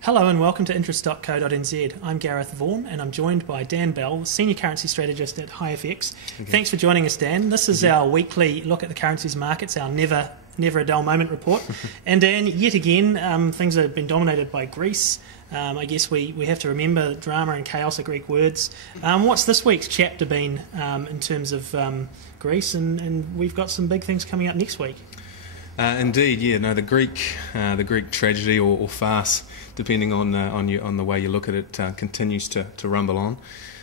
Hello and welcome to interest.co.nz. I'm Gareth Vaughan and I'm joined by Dan Bell, Senior Currency Strategist at HiFX. Okay. Thanks for joining us, Dan. This is our weekly look at the currencies markets, our never a dull moment report. And Dan, yet again, things have been dominated by Greece. I guess we have to remember drama and chaos are Greek words. What's this week's chapter been in terms of Greece? And we've got some big things coming up next week. Indeed, yeah. No, the Greek tragedy or farce, depending on the way you look at it, continues to rumble on.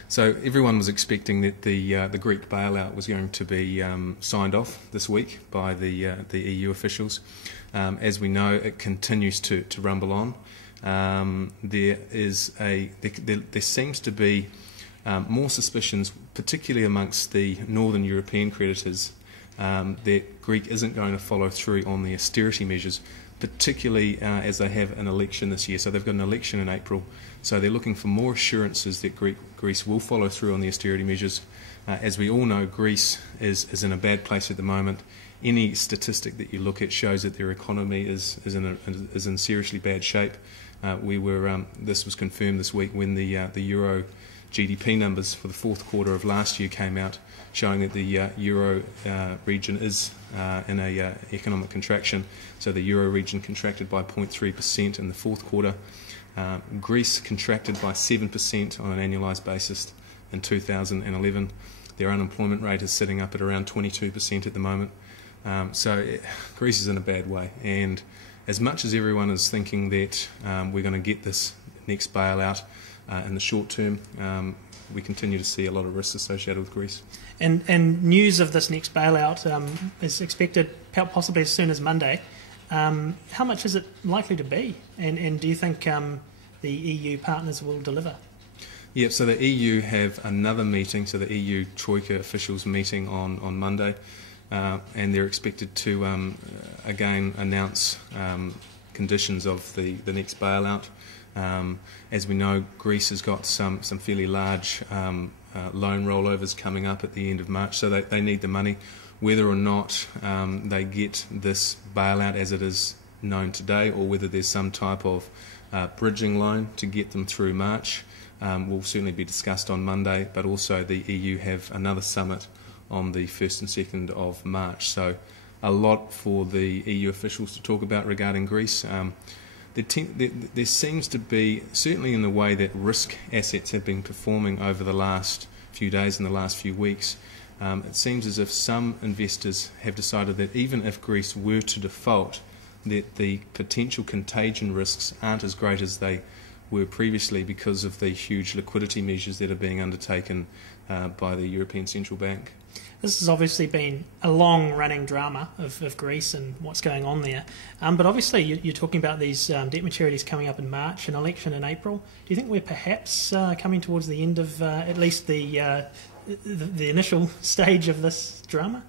So everyone was expecting that the Greek bailout was going to be signed off this week by the EU officials. As we know, it continues to rumble on. There seems to be more suspicions, particularly amongst the northern European creditors, that Greece isn't going to follow through on the austerity measures, particularly as they have an election this year. So they've got an election in April, so they're looking for more assurances that Greece will follow through on the austerity measures. As we all know, Greece is in a bad place at the moment. Any statistic that you look at shows that their economy is in seriously bad shape. This was confirmed this week when the Euro GDP numbers for the fourth quarter of last year came out, showing that the Euro region is in a economic contraction. So the Euro region contracted by 0.3% in the fourth quarter. Greece contracted by 7% on an annualised basis in 2011. Their unemployment rate is sitting up at around 22% at the moment. Greece is in a bad way. And as much as everyone is thinking that we're going to get this next bailout in the short term, we continue to see a lot of risks associated with Greece. And news of this next bailout is expected possibly as soon as Monday. How much is it likely to be? And do you think the EU partners will deliver? Yeah, so the EU have another meeting, so the EU Troika officials meeting on Monday, and they're expected to again announce conditions of the next bailout. As we know, Greece has got some fairly large loan rollovers coming up at the end of March, so they need the money. Whether or not they get this bailout as it is known today, or whether there's some type of bridging loan to get them through March, will certainly be discussed on Monday. But also the EU have another summit on the 1st and 2nd of March, so a lot for the EU officials to talk about regarding Greece. There seems to be, certainly in the way that risk assets have been performing over the last few days and the last few weeks, it seems as if some investors have decided that even if Greece were to default, that the potential contagion risks aren't as great as they were previously because of the huge liquidity measures that are being undertaken by the European Central Bank. This has obviously been a long-running drama of Greece and what's going on there. But obviously you're talking about these debt maturities coming up in March, an election in April. Do you think we're perhaps coming towards the end of at least the initial stage of this drama?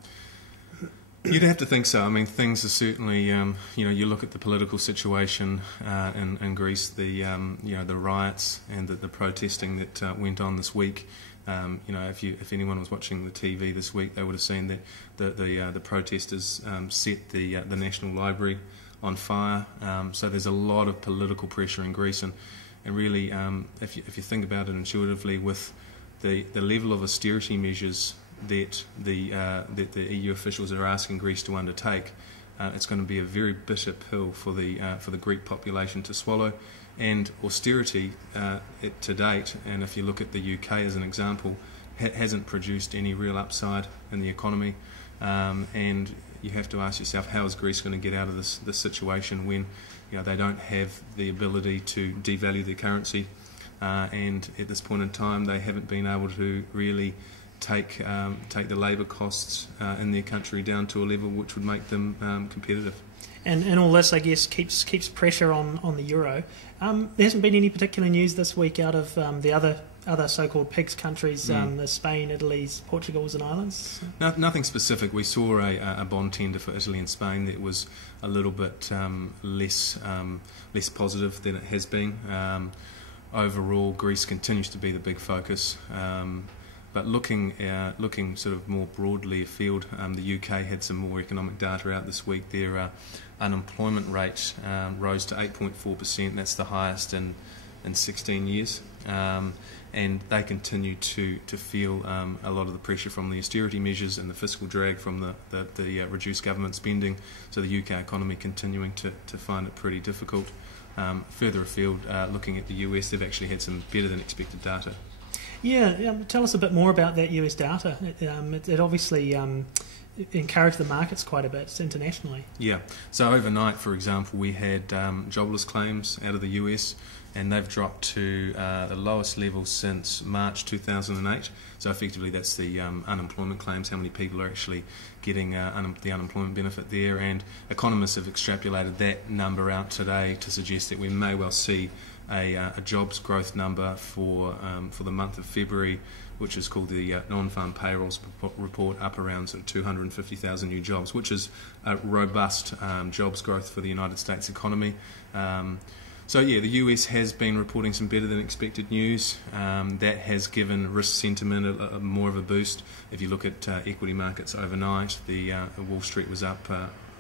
You'd have to think so. I mean, things are certainly, you look at the political situation in Greece, the riots and the protesting that went on this week. If anyone was watching the TV this week, they would have seen that the protesters set the National Library on fire. So there's a lot of political pressure in Greece, and really, if you think about it intuitively, with the level of austerity measures that the EU officials are asking Greece to undertake, it's going to be a very bitter pill for the Greek population to swallow. And austerity to date, and if you look at the UK as an example, hasn't produced any real upside in the economy. And you have to ask yourself, how is Greece going to get out of this situation when they don't have the ability to devalue their currency, and at this point in time they haven't been able to really take the labour costs in their country down to a level which would make them competitive. And all this, I guess, keeps pressure on the euro. There hasn't been any particular news this week out of the other so-called PIIGS countries, the Spain, Italy's, Portugal's and Ireland's? Nothing specific. We saw a bond tender for Italy and Spain that was a little bit less positive than it has been. Overall, Greece continues to be the big focus. But looking sort of more broadly afield, the UK had some more economic data out this week. Their unemployment rate rose to 8.4%. That's the highest in 16 years. And they continue to feel a lot of the pressure from the austerity measures and the fiscal drag from the reduced government spending. So the UK economy continuing to find it pretty difficult. Further afield, looking at the US, they've actually had some better than expected data. Yeah, tell us a bit more about that US data. It obviously encouraged the markets quite a bit internationally. Yeah, so overnight, for example, we had jobless claims out of the US, and they've dropped to the lowest level since March 2008. So effectively that's the unemployment claims, how many people are actually getting the unemployment benefit there, and economists have extrapolated that number out today to suggest that we may well see a jobs growth number for the month of February, which is called the non-farm payrolls report, up around sort of 250,000 new jobs, which is a robust jobs growth for the United States economy. So yeah, the US has been reporting some better than expected news. That has given risk sentiment more of a boost. If you look at equity markets overnight, the Wall Street was up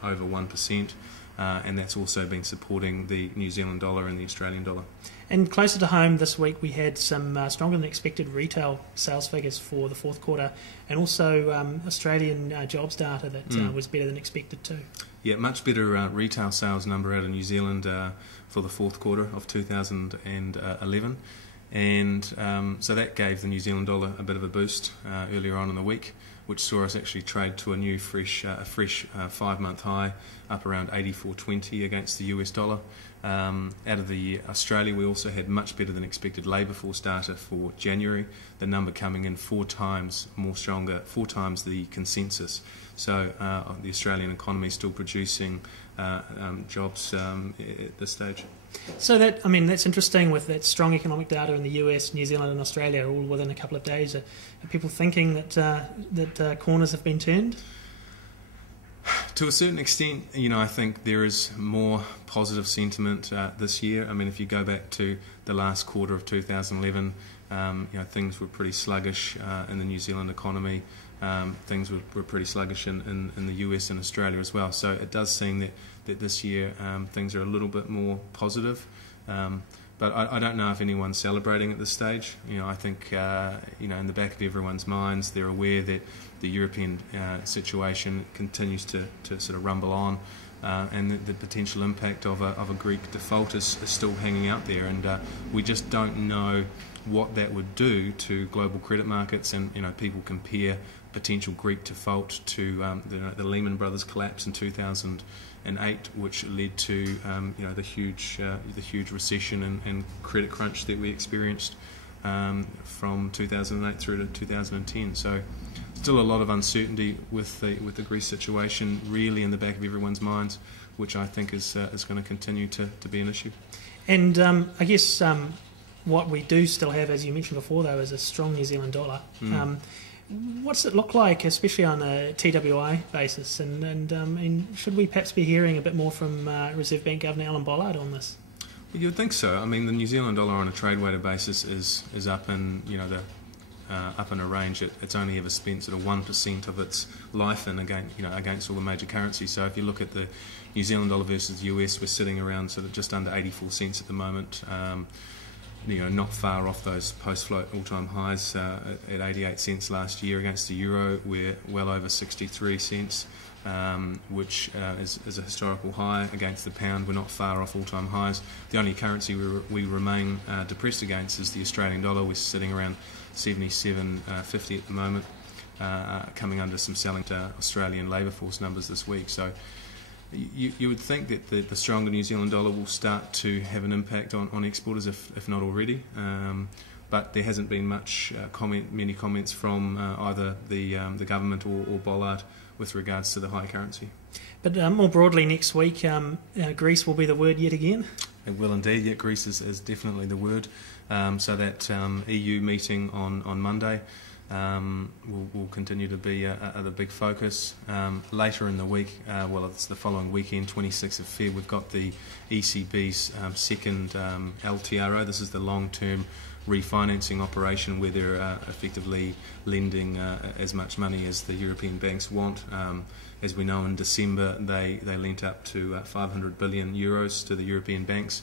over 1%, and that's also been supporting the New Zealand dollar and the Australian dollar. And closer to home this week, we had some stronger than expected retail sales figures for the fourth quarter, and also Australian jobs data that was better than expected too. Yeah, much better retail sales number out of New Zealand for the fourth quarter of 2011, and so that gave the New Zealand dollar a bit of a boost earlier on in the week, which saw us actually trade to a new fresh 5-month high, up around 84.20 against the US dollar. Out of the Australia, we also had much better than expected labour force data for January, the number coming in 4 times the consensus. So the Australian economy is still producing jobs at this stage. So that's interesting, with that strong economic data in the US, New Zealand and Australia all within a couple of days. Are people thinking that corners have been turned? To a certain extent, I think there is more positive sentiment this year. I mean, if you go back to the last quarter of 2011, things were pretty sluggish in the New Zealand economy. Things were pretty sluggish in the US and Australia as well. So it does seem that this year things are a little bit more positive. But I don't know if anyone's celebrating at this stage. I think in the back of everyone's minds, they're aware that the European situation continues to sort of rumble on, and the potential impact of a Greek default is still hanging out there, and we just don't know what that would do to global credit markets. And people compare potential Greek default to the Lehman Brothers collapse in 2008, which led to the huge recession and credit crunch that we experienced from 2008 through to 2010. So still a lot of uncertainty with the Greece situation, really in the back of everyone's minds, which I think is going to continue to be an issue. And I guess what we do still have, as you mentioned before, though, is a strong New Zealand dollar. What's it look like, especially on a TWI basis? And should we perhaps be hearing a bit more from Reserve Bank Governor Alan Bollard on this? Well, you'd think so. I mean, the New Zealand dollar on a trade-weighted basis is up in up in a range. It's only ever spent sort of 1% of its life in against all the major currencies. So if you look at the New Zealand dollar versus US, we're sitting around sort of just under 84 cents at the moment. Not far off those post-float all-time highs at 88 cents last year. Against the euro, we're well over 63 cents, which is a historical high. Against the pound, we're not far off all-time highs. The only currency we remain depressed against is the Australian dollar. We're sitting around 77.50 at the moment, coming under some selling Australian labour force numbers this week. So you would think that the stronger New Zealand dollar will start to have an impact on exporters, if not already. But there hasn't been many comments from either the government or Bollard with regards to the high currency. But more broadly, next week, Greece will be the word yet again? It will indeed. Yeah, Greece is definitely the word. So that EU meeting on Monday, will continue to be the big focus. Later in the week, well, it's the following weekend, 26th of Feb, we've got the ECB's second LTRO. This is the long-term refinancing operation where they're effectively lending as much money as the European banks want. As we know, in December they lent up to 500 billion euros to the European banks.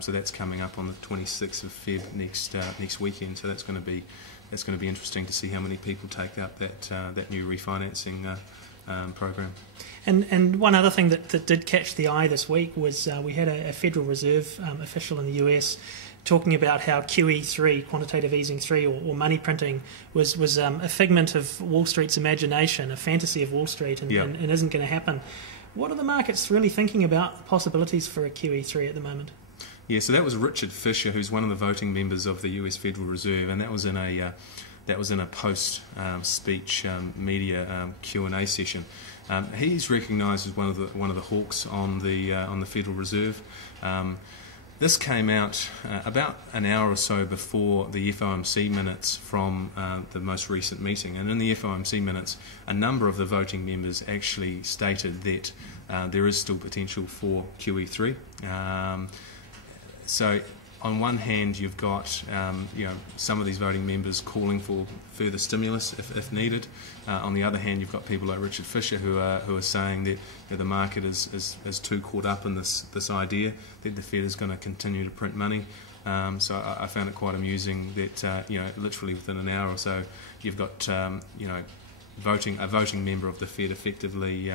So that's coming up on the 26th of Feb next weekend. So that's going to be interesting to see how many people take up that new refinancing program. And one other thing that did catch the eye this week was we had a Federal Reserve official in the US talking about how QE3, quantitative easing 3, or money printing was a figment of Wall Street's imagination, a fantasy of Wall Street, and isn't going to happen. What are the markets really thinking about the possibilities for a QE3 at the moment? Yeah, so that was Richard Fisher, who's one of the voting members of the US Federal Reserve, and that was in a post speech media Q&A session. He's recognised as one of the hawks on the Federal Reserve. This came out about an hour or so before the FOMC minutes from the most recent meeting, and in the FOMC minutes, a number of the voting members actually stated that there is still potential for QE3. So on one hand, you've got some of these voting members calling for further stimulus if needed. On the other hand, you've got people like Richard Fisher who are saying that the market is too caught up in this idea that the Fed is going to continue to print money. So I found it quite amusing that literally within an hour or so, you've got a voting member of the Fed effectively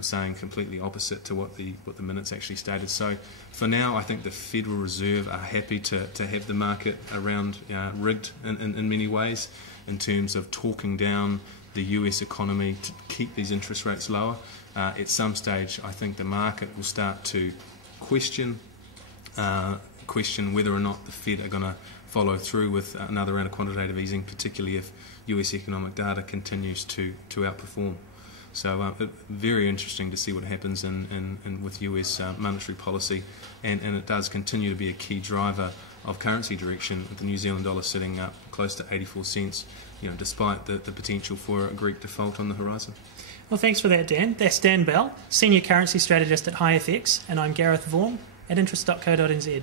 saying completely opposite to what the minutes actually stated. So for now, I think the Federal Reserve are happy to have the market around rigged in many ways in terms of talking down the US economy to keep these interest rates lower. At some stage, I think the market will start to question whether or not the Fed are going to follow through with another round of quantitative easing, particularly if US economic data continues to outperform. So very interesting to see what happens with US monetary policy, and it does continue to be a key driver of currency direction, with the New Zealand dollar sitting up close to 84 cents, despite the potential for a Greek default on the horizon. Well, thanks for that, Dan. That's Dan Bell, Senior Currency Strategist at HiFX, and I'm Gareth Vaughan at interest.co.nz.